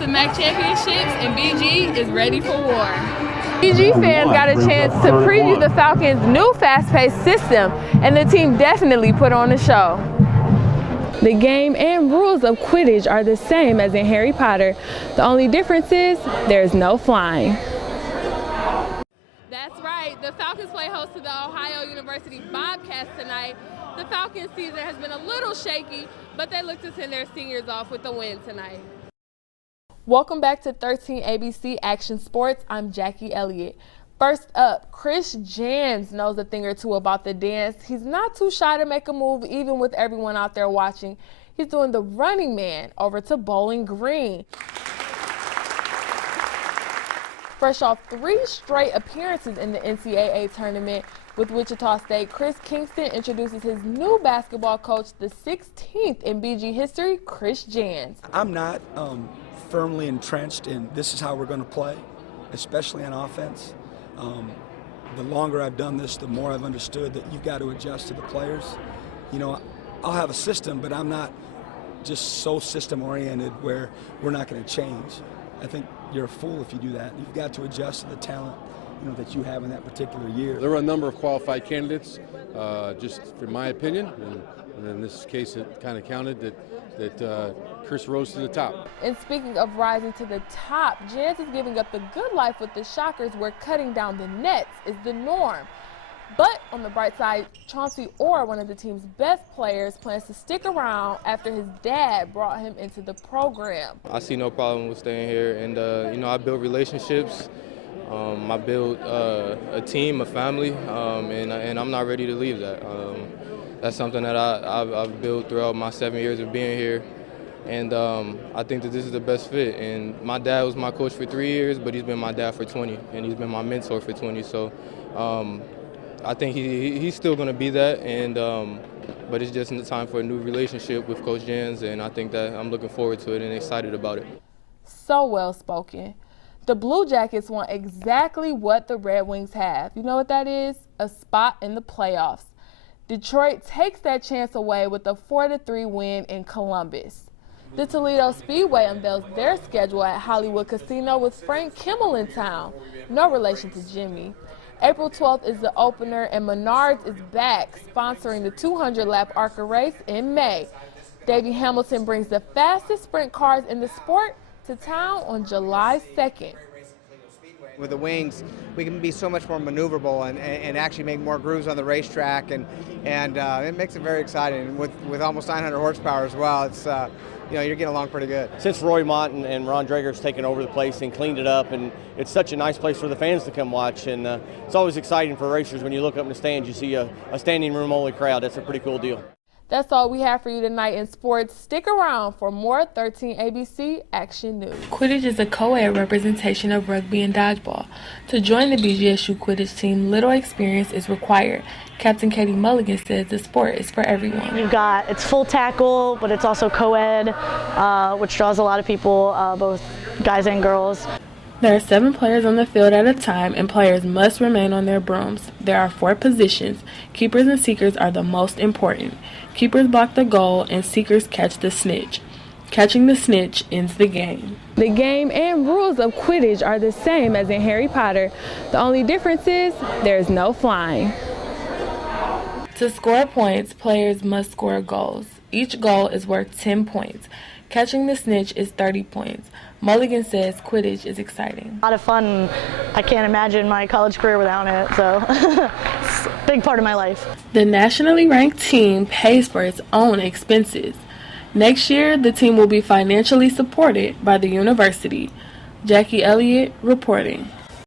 the MAC championships, and BG is ready for war. BG fans got a chance to preview the Falcons' new fast-paced system, and the team definitely put on a show. The game and rules of Quidditch are the same as in Harry Potter. The only difference is there's no flying. That's right. The Falcons play host to the Ohio University Bobcats tonight. The Falcons season has been a little shaky, but they look to send their seniors off with a win tonight. Welcome back to 13 ABC Action Sports. I'm Jackie Elliott. First up, Chris Jans knows a thing or two about the dance. He's not too shy to make a move even with everyone out there watching. He's doing the running man over to Bowling Green. Fresh off 3 straight appearances in the NCAA tournament with Wichita State, Chris Kingston introduces his new basketball coach, the 16th in BG history, Chris Jans. I'm not firmly entrenched in this is how we're going to play, especially on offense. The longer I've done this, the more I've understood that you've got to adjust to the players. You know, I'll have a system, but I'm not just so system-oriented where we're not going to change. I think you're a fool if you do that. You've got to adjust to the talent, you know, that you have in that particular year. There were a number of qualified candidates, just in my opinion, and in this case it kind of counted that Chris rose to the top. And speaking of rising to the top, Jans is giving up the good life with the Shockers, where cutting down the nets is the norm. But on the bright side, Chauncey Orr, one of the team's best players, plans to stick around after his dad brought him into the program. I see no problem with staying here, and you know, I build relationships. I build a team, a family, and I'm not ready to leave that. That's something that I've built throughout my 7 years of being here, and I think that this is the best fit. And my dad was my coach for 3 years, but he's been my dad for 20, and he's been my mentor for 20. So I think he's still going to be that, and but it's just time for a new relationship with Coach Jans, and I think that I'm looking forward to it and excited about it. So well spoken. The Blue Jackets want exactly what the Red Wings have. You know what that is? A spot in the playoffs. Detroit takes that chance away with a 4-3 win in Columbus. The Toledo Speedway unveils their schedule at Hollywood Casino with Frank Kimmel in town. No relation to Jimmy. April 12th is the opener, and Menards is back, sponsoring the 200-lap ARCA race in May. Davey Hamilton brings the fastest sprint cars in the sport to town on July 2nd. With the Wings, we can be so much more maneuverable and actually make more grooves on the racetrack, and it makes it very exciting. With almost 900 horsepower as well, it's you know, you're getting along pretty good. Since Roy Mott and Ron Drager's taken over the place and cleaned it up, and it's such a nice place for the fans to come watch, and it's always exciting for racers when you look up in the stands, you see a standing room only crowd. That's a pretty cool deal. That's all we have for you tonight in sports. Stick around for more 13 ABC Action News. Quidditch is a co-ed representation of rugby and dodgeball. To join the BGSU Quidditch team, little experience is required. Captain Katie Mulligan says the sport is for everyone. It's full tackle, but it's also co-ed, which draws a lot of people, both guys and girls. There are 7 players on the field at a time, and players must remain on their brooms. There are 4 positions. Keepers and seekers are the most important. Keepers block the goal, and seekers catch the snitch. Catching the snitch ends the game. The game and rules of Quidditch are the same as in Harry Potter. The only difference is there's no flying. To score points, players must score goals. Each goal is worth 10 points. Catching the snitch is 30 points. Mulligan says Quidditch is exciting. A lot of fun. I can't imagine my college career without it, so it's a big part of my life. The nationally ranked team pays for its own expenses. Next year, the team will be financially supported by the university. Jackie Elliott reporting.